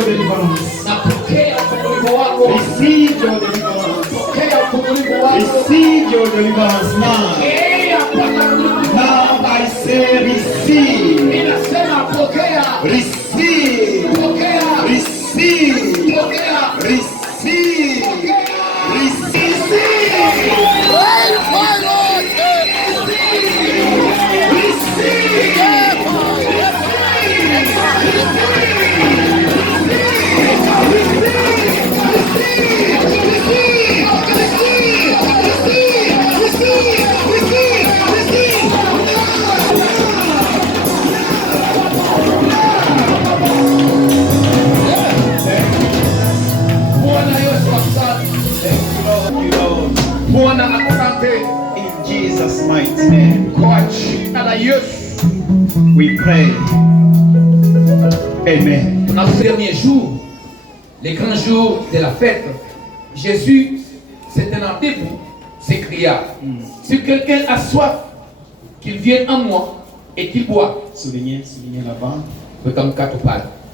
your deliverance. Napokea ufungulivu wako. Receive your deliverance. Pokea ufungulivu wako. Receive your deliverance now. Now I say receive. Ninasema pokea. Receive. Pokea. Receive. Pokea. Receive. Receive. In Jesus' mighty name, we pray. Amen. Dans ce dernier jour, les grands jours de la fête, Jésus, c'est un rendez-vous, s'écria. Si quelqu'un a soif, qu'il vienne en moi et qu'il boit. Soulignez là-bas.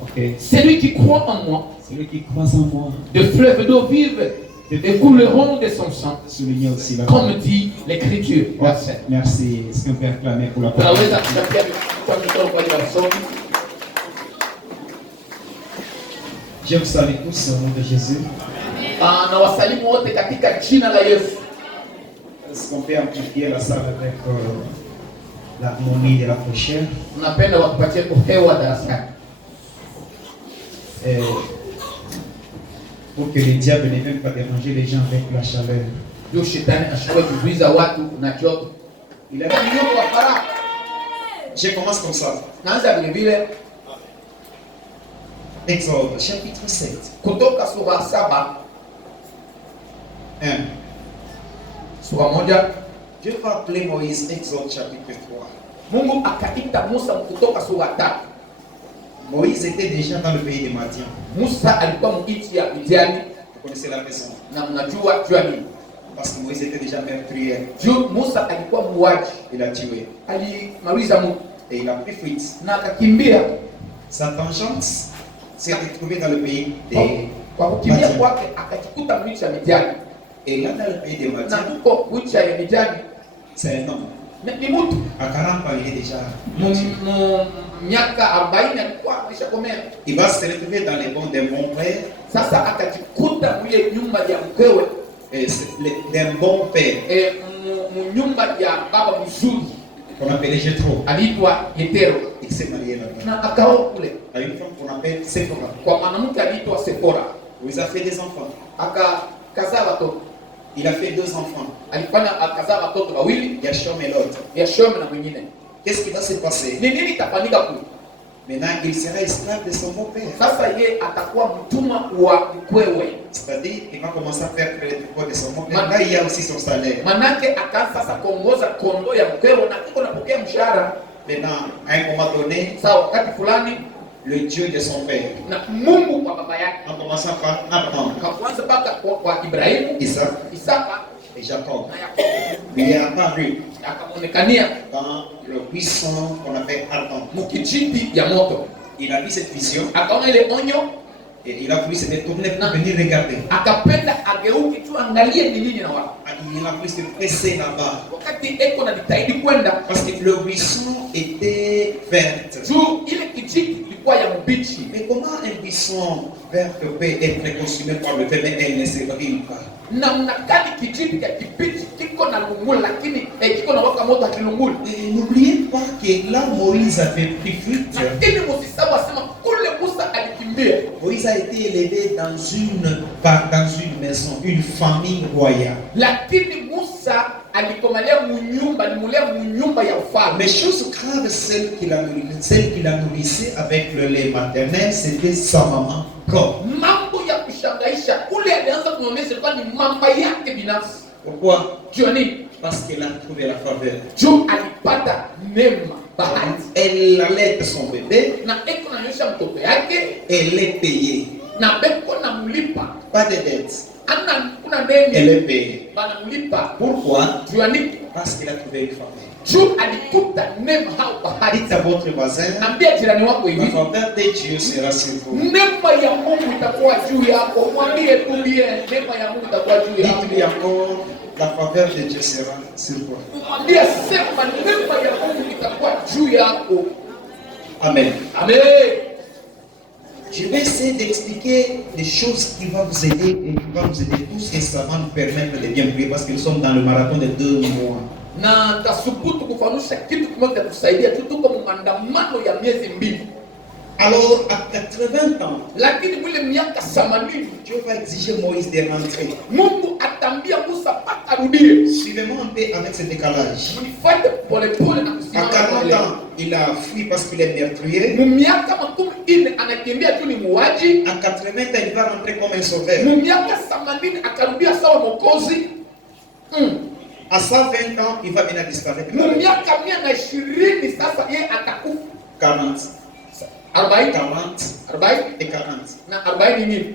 Okay. Celui qui croit en moi, celui qui croit en moi, de fleuves d'eau vive découleront de son sang. Soulignez aussi là-bas. Comme dit l'Écriture. Merci. Est-ce qu'on peut acclamer pour la parole? Je vous salue tous au nom de Jésus. Est-ce qu'on peut amplifier la salle avec l'harmonie de la prochaine? Pour que le diable ne vienne pas déranger les gens avec la chaleur. Je commence comme ça. Exode chapitre 7. 1. Dieu va appeler Moïse, Exode chapitre 3. Moïse était déjà dans le pays de Madian. Vous connaissez la maison. Parce que Moïse était déjà meurtrier. Il a tué. Et il a pris fuite. Sa vengeance s'est retrouvée dans le pays de Madian. Et là, dans le pays de Madian, c'est un homme. À 40 ans, il est déjà. Il va se retrouver dans les bons d'un bon père. D'un bon père. Qu'on appelait Jétro. Il s'est marié là-bas. À une femme qu'on appelle Séphora. Où il a fait des enfants. Il a fait 2 enfants. Yashom et l'autre. Qu'est-ce qui va se passer? Maintenant, il sera esclave de son beau-père. C'est-à-dire qu'il va commencer à faire le tricot de son beau-père. Là, il y a aussi son salaire. Maintenant, à un moment donné, le Dieu de son père, en commençant par Abraham, Isaac et Jacob, il est apparu dans le buisson qu'on appelle Ardent. Il a vu cette vision et il a voulu se détourner pour venir regarder. Il a voulu se presser là-bas parce que le buisson était vert. Mais comment un buisson vert peut être consumé par le feu, mais elle ne se brûle pas? N'oubliez pas que là Moïse avait pris fuite. Moïse a été élevé dans une maison, une famille royale. Mais chose grave, celle qui la nourrissait avec le lait maternel, c'était sa maman. Pourquoi? Parce qu'elle a trouvé la faveur. Elle allait son bébé. Elle est payée. Pas de dette. Elle est payée. Pourquoi? Parce qu'elle a trouvé une faveur. juu alikuta neema hao bahari. Dites à votre voisin, Ambia jirani wako la hivi, faveur de Dieu sera sur vous. neema ya Mungu itakuwa juu yako. Mwambie tu bien, neema ya Mungu itakuwa juu yako. Dites-lui encore, la faveur de Dieu sera sur vous. Mwambie sema neema ya Mungu itakuwa juu yako. Amen. Amen. Je vais essayer d'expliquer des choses qui vont vous aider et qui vont nous aider tous et ça va nous permettre de bien prier parce que nous sommes dans le marathon de 2 mois. Na tasubutu kufanusha kitu kimoja kusaidia tu, tuko maandamano ya miezi mbili. Alors, à 80 ans, Lakini mwile miaka 80 Dieu va exiger Moïse de rentrer. Mungu atambia Musa paka rudie. Suivez-moi un peu avec ce décalage. Mnifuate pole pole na À kusimama. 40 ans, il a fui parce qu'il est meurtrier. Mu miaka 40 anakimbia tu ni muuaji. À 80 ans, il va rentrer comme un sauveur. Mu miaka 80 akarudia sawa mwokozi. À 120 ans, il va venir disparaître. Mu miaka 120 sasa yeye atakufa. 40. 40 40 et 40. na 40 nyingine.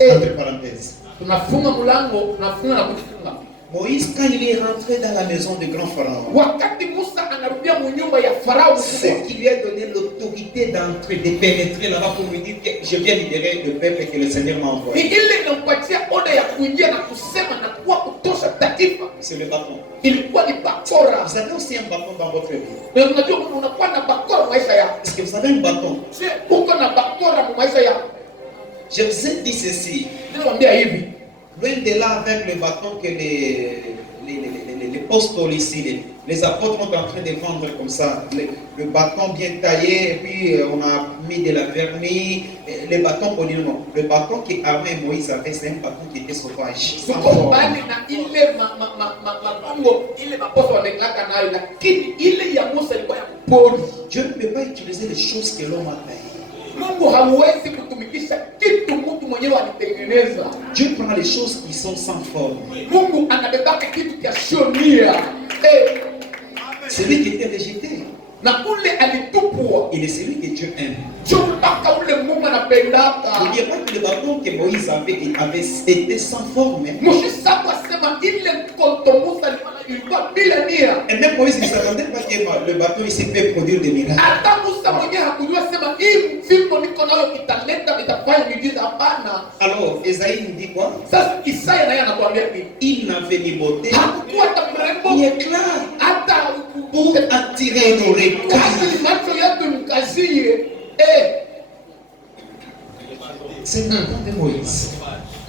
Entre parenthèses. Tunafunga mlango, tunafunga na kufunga. Moïse, quand il est rentré dans la maison du grand pharaon, Wakati Musa anarudia mu nyumba ya Farao c'est mkubwa, qui lui a donné l'autorité d'entrer, de pénétrer là-bas pour lui dire que je viens libérer le peuple que le Seigneur m'a ni envoyé. ile inampatia oda ya kuingia na kusema na kuwa kutosha taifa. C'est le bâton. Ilikuwa ni bakora. Vous avez aussi un bâton dans votre vie. Na unajua unakuwa na bakora maisha yako. Est-ce que vous avez un bâton? Je, uko na bakora mu maisha yako. Je vous ai dit ceci. Ninawaambia hivi, Loin de là avec le bâton que les apôtres ici, les apôtres sont en train de vendre comme ça. Le bâton bien taillé, et puis on a mis de la vernis. Le bâton poli, non. Le bâton qu'Aaron et Moïse avaient, c'est un bâton qui était sauvage. Sans tuko forme. mbali na ile mabango ile maposa wanaekaka nayo, lakini ile ya Musa ilikuwa ya kupori. Dieu ne peut pas utiliser les choses que l'homme a taillées. Mungu hawezi kutumikisha kitu mtu mwenyewe alitengeneza. Dieu prend les choses qui sont sans forme. Mungu anabebaka kitu cha shonia. Celui qui était rejeté, Na ule alitupwa. il est celui que Dieu aime. Mpaka ule Mungu anapendaka. N'oubliez pas que le bâton que Moïse avait été sans forme. Mshisabu asema ile mkoto Musa ilikuwa bila nia. Et même Moïse ne s'attendait pas que le bâton ici peut produire des miracles. Hata Musa mwenyewe hakujua sema hii mfimbo niko nayo itafanya miujiza. Hapana. Alors, Esaïe nous dit quoi? Sasa Isaya naye anakuambia hivi, Il n'avait ni beauté hakukuwa hata ni mrembo éclat hata pour attirer nos regards. wakati macho yetu mkazie. C'est le bâton de Moïse.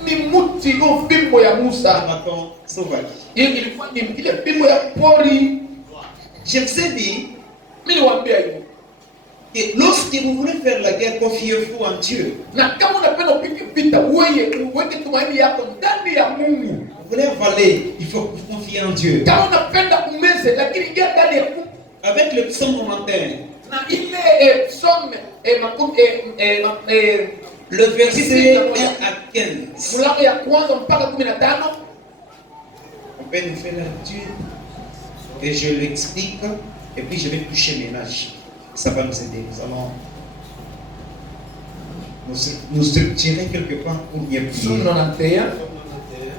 Ni mti ilo fimbo ya Un Musa. bâton sauvage. Hii ilikuwa ni ile fimbo ya pori. Je vous ai dit Mimi niwaambia hivi, que lorsque vous voulez faire la guerre, confiez-vous en Dieu. na kama unapenda upige vita, uweke tumaini yako ndani ya Mungu. Vous voulez avaler, il faut vous confier en Dieu. Kama unapenda umeze, lakini ingia ndani ya Mungu. Avec le psaume 91, Na ile psaume le verset 1 à 15, mlango ya kwanza mpaka 15. on peut nous faire la lecture et je l'explique et puis je vais toucher ménage. Ça va nous aider. Nous allons nous structurer quelque part pour bien Psaume prier. 91.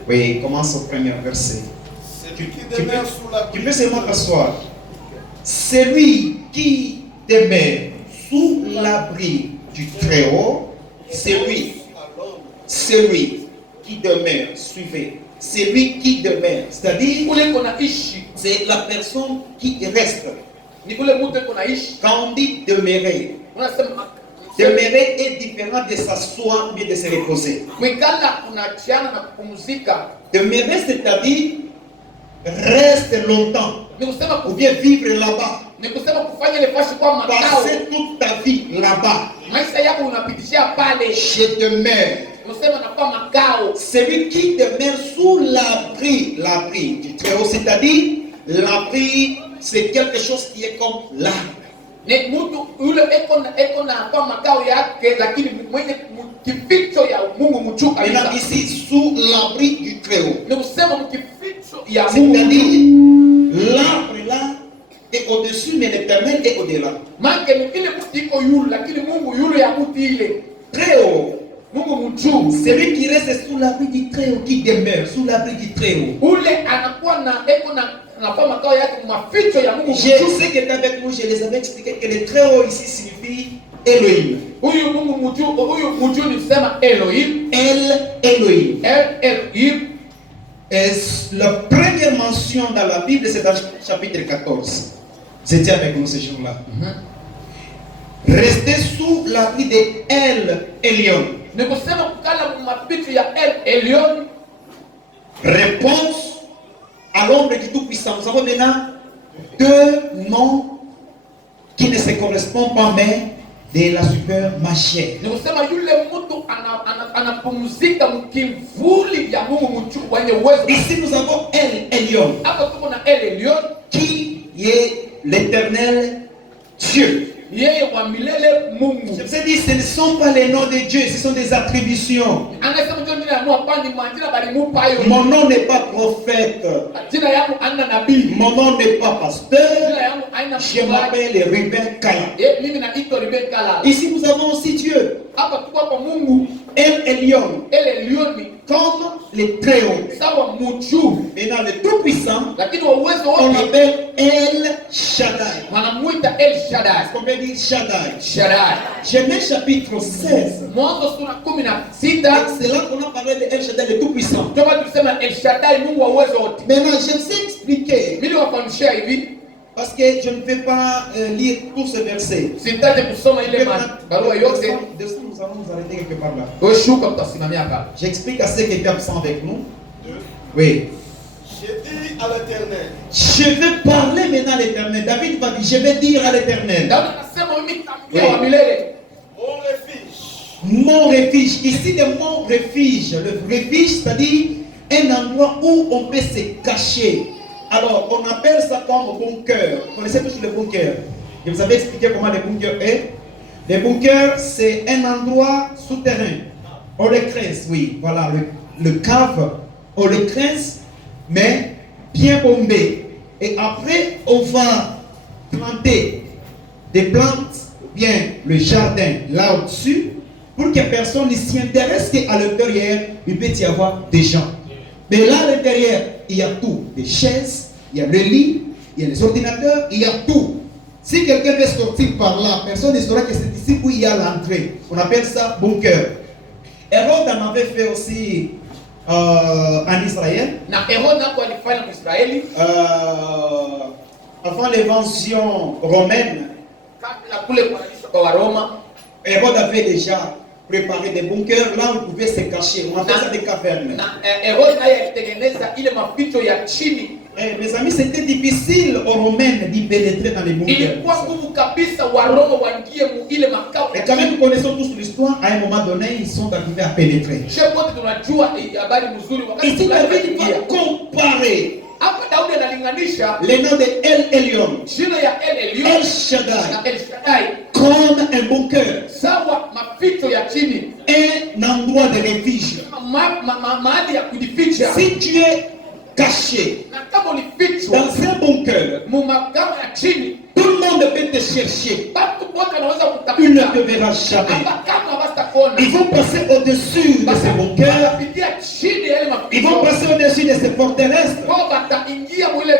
Oui, commence au premier verset. Tu peux seulement t'asseoir. Celui qui demeure sous l'abri du Très-Haut, celui qui demeure, suivez, celui qui demeure, c'est-à-dire Ule kona ishi c'est la personne qui reste. ni ule mtu kona ishi. Quand on dit demeurer, Unasema demeurer est différent de s'asseoir mais de se reposer. kuikala kunachiana na kupumzika. Demeurer, c'est-à-dire reste longtemps Ni kusema ou bien vivre là-bas, ni kusema kufanya ile fashi kwa makao. passer toute ta vie là-bas. Maisha yako unapitishia pale. Je demeure. Unasema na kwa makao. Celui qui demeure sous l'abri du Très-Haut, c'est-à-dire l'abri, c'est quelque chose qui est comme l'arbre. Ni mtu yule eko na kwa makao yake, lakini mwenye kificho ya Mungu mchu Maintenant kabisa. ici, sous l'abri du Très-Haut, Ni kusema mkificho ya Mungu. c'est-à-dire l'arbre là est au-dessus, mais l'éternel est au-delà. Maana ni ile mti iko yule, lakini Mungu yule ya mti ile. Très haut, Mungu mjuu. Celui qui reste sous l'abri du Très-Haut, qui demeure sous l'abri du Très-Haut. Ule anakuwa na eko na nafaa makao yake maficho ya Mungu J'ai mjuu. ceux qui étaient avec nous, je les avais expliqué que le Très-Haut ici signifie Elohim. Huyu Mungu mjuu, huyu mjuu ni kusema Elohim. Elohim. Elohim. Et la première mention dans la Bible, c'est dans chapitre 14. Vous étiez avec nous ce jour-là. Restez sous l'abri de El Elyon. Ni kusema kukala maficho ya Elyon. Réponse à l'ombre du Tout-Puissant. Nous avons maintenant deux noms qui ne se correspondent pas, mais de la supermachienne. Ni kusema yule mtu anapumzika mkivuli ya Mungu mjuu wenye uwezo. Ici nous avons El Elyon, Hapa tuko na Elyon, qui est l'éternel Dieu. yeye wa milele Mungu. Je vous ai dit, ce ne sont pas les noms de Dieu, ce sont des attributions. Anasema ndio jina yangu hapa ni majina balimupa hayo. Mon nom n'est pas prophète, Jina yangu ana nabii. mon nom n'est pas pasteur, Jina yangu haina je mchungaji. m'appelle Ruben Kaya. Mimi naitwa Ruben Kala. Ici nous avons aussi Dieu, Hapa tuko kwa Mungu. El Elyon, Elyon comme le Très-Haut. sawa mjuu. Maintenant le Tout-Puissant, Lakini wa uwezo on wote l'appelle El Shaddai. wanamuita El Shaddai. On peut dire Shaddai. Shaddai. Genèse chapitre 16. Mwanzo sura 16. C'est là qu'on a parlé de El Shaddai, le Tout-Puissant. Ndio tulisema El Shaddai Mungu wa uwezo wote. Maintenant, je vous ai expliqué, Mimi wafanishia hivi, parce que je ne vais pas lire tout ce verset. sitaje kusoma ile barua yote. Nous allons nous arrêter quelque part là. Oshuka tutasimamia hapa. J'explique à ceux qui étaient absents avec nous. Oui. J'ai dit à l'Éternel, Je vais parler maintenant à l'Éternel. David va dire, je vais dire à l'Éternel. Daudi anasema mimi nitamwambia wa milele. mon refuge, Mon refuge. Ici, le mot refuge. Le refuge, c'est-à-dire un endroit où on peut se cacher. Alors, on appelle ça comme bunker. Vous connaissez tous le bunker. Je vous avais expliqué comment le bunker est. Le bunker, c'est un endroit souterrain. On le creuse, oui. Voilà, le cave, on le creuse, mais bien bombé. Et après, on va planter des plantes, bien le jardin là au-dessus, pour que personne ne s'y intéresse qu'à l'intérieur, il peut y avoir des gens. Mais là à l'intérieur, il y a tout. Des chaises, il y a le lit, il y a les ordinateurs, il y a tout. Si quelqu'un veut sortir par là, personne ne saura que c'est ici où il y a l'entrée. On appelle ça bunker. Hérode en avait fait aussi en Israël. Na Herode hapo alifanya Israeli Avant l'invention romaine, kabla kule kuanzishwa kwa Waroma. Hérode avait déjà préparé des bunkers là où il pouvait se cacher. On appelle ça des cavernes. Na Herode naye alitengeneza ile maficho ya chini. Mes amis, c'était difficile aux Romains d'y pénétrer dans les bunkers. Ilikuwa ngumu kabisa Waroma waingie mu ile makao. Et quand même, nous connaissons tous l'histoire, à un moment donné, ils sont arrivés à pénétrer. Shepo wote tunajua habari nzuri wakati Ici, David va comparer hapa Daudi analinganisha les noms de El Elyon, jina ya Elyon El Shaddai, na El Shaddai comme un bunker, sawa maficho ya chini, un endroit de refuge. mahali ya kujificha. Si tu es caché Na kama ulifichwa dans un bunker, mu makao ya chini, tout le monde peut te chercher. watu wote wanaweza Il ne te kutafuta. verra jamais. Hapa kama hawatakuona, Ils vont passer au-dessus de ces bunkers. watapitia chini ya ile Ils vont maficho. passer au-dessus de ces forteresses. Wao wataingia mu ile,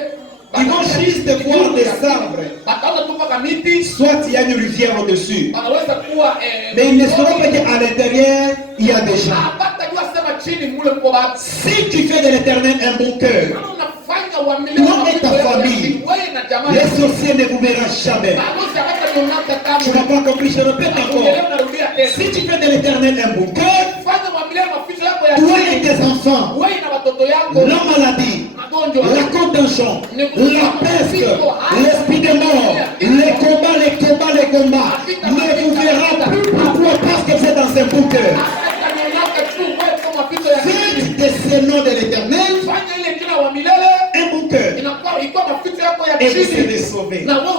Ils vont juste voir des arbres. wataona tu mpaka miti, Soit il y a une rivière au-dessus. wanaweza kuwa Mais ils ne sauront pas qu'à l'intérieur, il y a des gens. hapatajua sema chini mule mko watu. Si tu fais de l'éternel un bunker, Kama unafanya wa milele toi et ta famille, wewe na jamaa les yako, sorciers ne vous verront jamais. balozi hawataonaka kama Tu n'as pas compris, je répète encore. Leo narudia tena. Si tu fais de l'éternel un bunker, Fanya wa milele maficho yako ya toi et chini, tes enfants, wewe na watoto yako, la maladie, magonjwa, la contagion, la peste, l'esprit de mort, les combats ne vous verra plus. Pourquoi? Parce que vous êtes dans un bunker. hawataonaka tu wewe kama maficho ya chini. Faites de ce nom de l'éternel Fanya ile jina wa milele un bunker inakuwa iko maficho yako ya et vous serez chini, sauvés. na wewe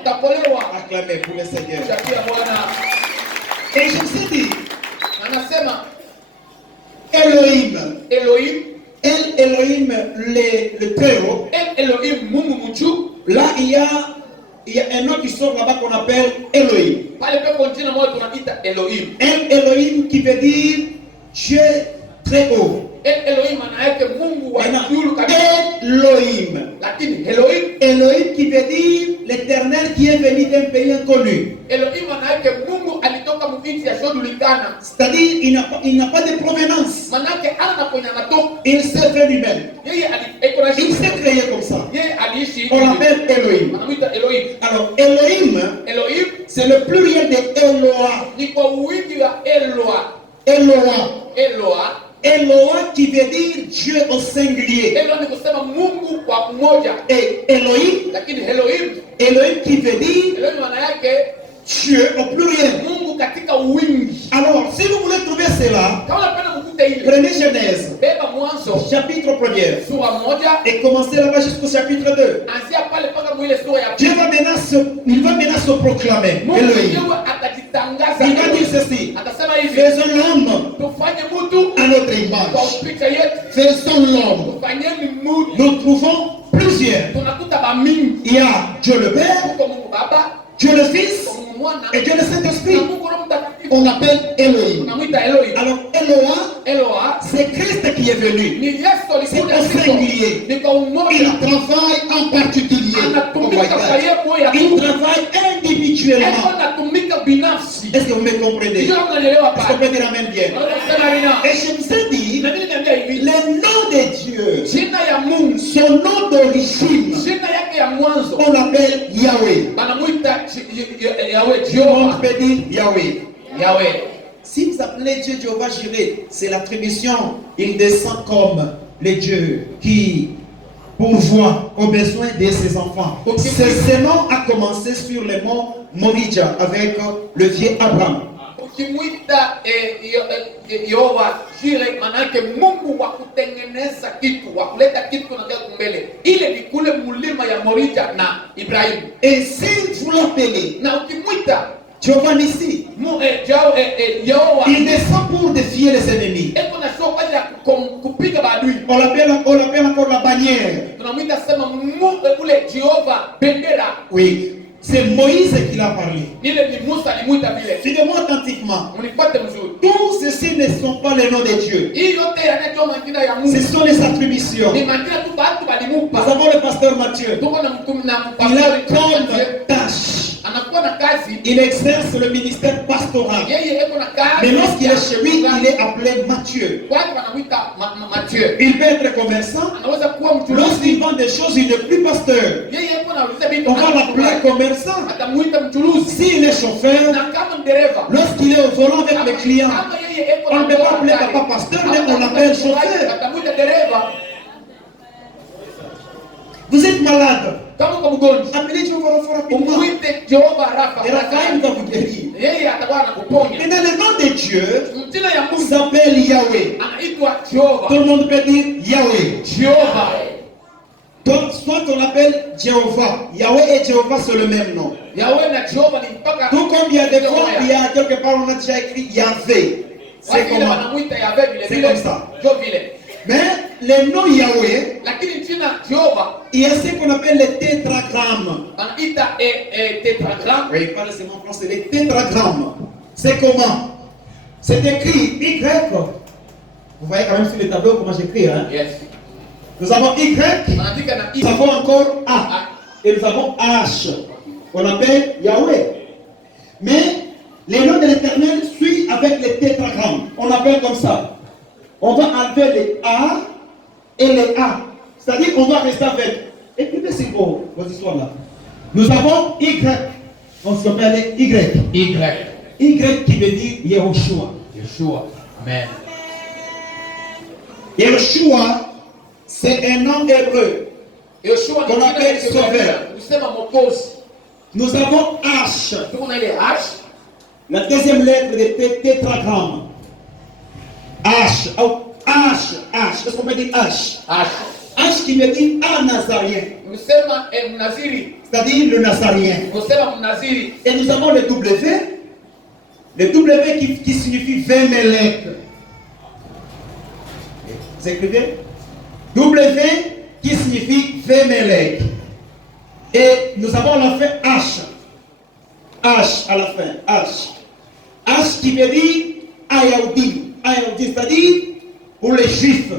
utapolewa. Acclamez pour le Seigneur. Shakia Bwana Et je vous ai dit, anasema Elohim, Elohim, Elohim, le Très-Haut, Elohim Mungu mjuu. là il y a il y a un nom qui sort là-bas qu'on appelle Elohim. Pale pepo jina moja tunaita Elohim. Elohim qui veut dire Dieu très haut. Elohim maana yake Mungu wa juu kabisa. Elohim. Lakini Elohim, Elohim qui veut dire l'Éternel qui est venu d'un pays inconnu. Elohim maana yake Mungu alitoka nchi isiyojulikana. C'est-à-dire il n'a pas de provenance. Maana yake ana kwenye anatoka. Il s'est fait lui-même. Yeye Il s'est créé comme ça. Yeye aliishi. On l'appelle Elohim. Anamuita Elohim. Alors Elohim, Elohim c'est le pluriel de Eloah. ni kwa wingi wa Eloa. Eloah. Eloa. Eloah qui veut dire Dieu au singulier. Eloa ni kusema Mungu kwa mmoja. Et Elohim, Lakini Elohim, Elohim qui veut dire Elohim maana yake Dieu au pluriel. Mungu katika wingi. Alors, si vous voulez trouver cela, Kama unapenda kukute ile, prenez Genèse, beba Mwanzo chapitre 1er, sura moja, et commencez là-bas jusqu'au chapitre 2. anzia pale mpaka mwile sura ya Dieu pili. il va maintenant se proclamer. Mungu Elohim. mwenyewe atajitangaza. Il va dire ceci. Atasema hivi, Faisons l'homme tufanye mtu à notre kwa image. picha yetu. Faisons l'homme. Tufanyeni mtu. Nous trouvons plusieurs. Tunakuta bamingi. Il y a Dieu le Père, Kuko Mungu Baba, Dieu le Fils kuko Mungu Mwana, et Dieu le na Saint-Esprit. Mungu Roho Mtakatifu. On appelle Elohim. Tunamwita Elohim. Alors, Eloah, Eloa c'est Christ qui est venu. ni Yesu alikuja C'est au singulier. ni kwa Il umoja. travaille en particulier. Oh my Anatumika kwa God. yeye moja Il tu. travaille Eko individuellement. anatumika binafsi. Est-ce que vous me comprenez? Ndio mnaelewa Est-ce qu'on pale. peut dire amen bien? Wanasema nini? Et je vous ai dit, Na mimi niambia hivi, le nom de Dieu, jina ya Mungu, son nom d'origine, jina yake ya mwanzo on l'appelle Yahweh. banamuita Yahweh, On Jehova, peut dire Yahweh. Yahweh. Si vous appelez Dieu Jéhovah Jireh, c'est l'attribution. Il descend comme le Dieu qui pourvoit aux besoins de ses enfants. Ce nom a commencé sur le mont Moridja avec le vieux Abraham. Ukimwita Yehova Jireh, manake Mungu wa kutengeneza kitu, wa kuleta kitu na mbele. Ile ni kule mlima ya Morija na Ibrahim. Et si vous l'appelez Na ukimwita Jéhovah Nissi, Yehova, il descend pour défier les ennemis. eko na sio kwa ajili ya kupiga maadui. On l'appelle encore la bannière. Tunamwita sema ule Jehova bendera. Oui, c'est Moïse qui l'a parlé. Ile ni Musa alimuita vile. Suivez-moi attentivement. Mnifuate mzuri. Tous ceci ne sont pas les noms de Dieu. Hii yote yanaitwa majina ya Mungu. Ce sont les attributions. Ni majina tu watu Nous walimupa. avons le pasteur Matthieu. Tuko na mtume na Il a mpastori. comme tâche. Anakuwa na kazi. Il exerce le ministère pastoral. Yeye eko na kazi. Mais lorsqu'il est chez lui, il est appelé Matthieu. Watu wanamuita Mathieu. Il peut être commerçant. Anaweza kuwa mchungaji. Lorsqu'il vend des choses, il n'est plus pasteur. Yeye eko na uliza vitu. On va l'appeler commerçant. Atamuita mchuruzi. S'il est chauffeur, Na kama dereva. lorsqu'il est au volant avec les clients, Kama yeye eko on na ne peut pas appeler papa pasteur, mais on l'appelle chauffeur. Atamuita dereva. Vous êtes malade. Kama uko mgonjwa. Appelez Jéhovah Rapha rapidement. Umuite Jehova Rafa. Et Raphaël va vous guérir. Yeye atakuwa anakuponya. Maintenant, le nom de Dieu Jina ya Mungu s'appelle Yahweh. anaitwa Jehova. Tout le monde peut dire Yahweh. Jehova. Donc, soit on l'appelle Jéhovah. Yahweh et Jéhovah, c'est le même nom. Yahweh na Jehova ni mpaka. Tout comme il y a des fois, il y a quelque part, on a déjà écrit Yahvé. C'est Watu ile comment? wanamuita Yahweh vile C'est vile. comme ça. Ndio vile. Mais le nom Yahweh, Lakini jina Jehova il y a ce qu'on appelle les tétragrammes. anaita tetragramme. Oui, pas seulement en français, les tétragrammes. C'est comment? C'est écrit Y. Vous voyez quand même sur les tableaux comment j'écris, hein? Yes. Nous avons Y, Anaandika na nous avons encore A. Et nous avons H. On appelle Yahweh. Mais les noms de l'Éternel suivent avec les tétragrammes. On appelle comme ça. On va enlever les A et les A. C'est-à-dire qu'on va rester avec. Écoutez vos histoires là. Nous avons Y. On s'appelle Y. Y qui veut dire Yehoshua. Yeshua. Amen. Yehoshua, c'est un nom hébreu. Yeshua On appelle sauveur. Usema Mwokozi. Nous avons H. Tuko na ile H. La deuxième lettre de tétragramme. H. Oh, H. H. Est-ce qu'on peut dire H? H. H qui veut dire un Nazarien. Usema Mnaziri. C'est-à-dire le Nazarien. Usema Mnaziri. Et nous avons le W. Le W qui signifie Vemelek. Vous écrivez? W qui signifie Vemelek. Et nous avons la fin H. H à la fin. H. H qui veut dire Ayaoudi. Ayaoudi, c'est-à-dire pour les Juifs.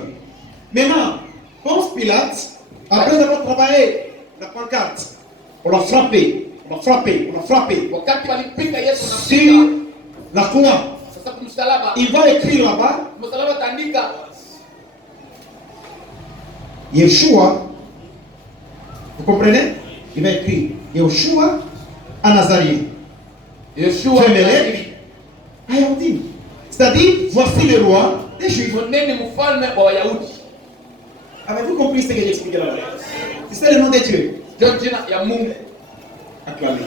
Maintenant, Ponce Pilate, après avoir travaillé la pancarte, on l'a frappé, on l'a frappé, on l'a frappé wakati walimpika Yesu na sur la croix. sasa kumsalaba, Il va écrire là-bas, msalaba tandika Yeshua, vous comprenez? Il va écrire Yeshua à Nazarien. Yeshua Femelech Ayaoudi. C'est-à-dire, voici le roi des Juifs. moneni mfalme wa Wayahudi. Avez-vous compris ce que j'expliquais là-bas? C'est ça le nom de Dieu. Ndio jina ya Mungu. Acclamez.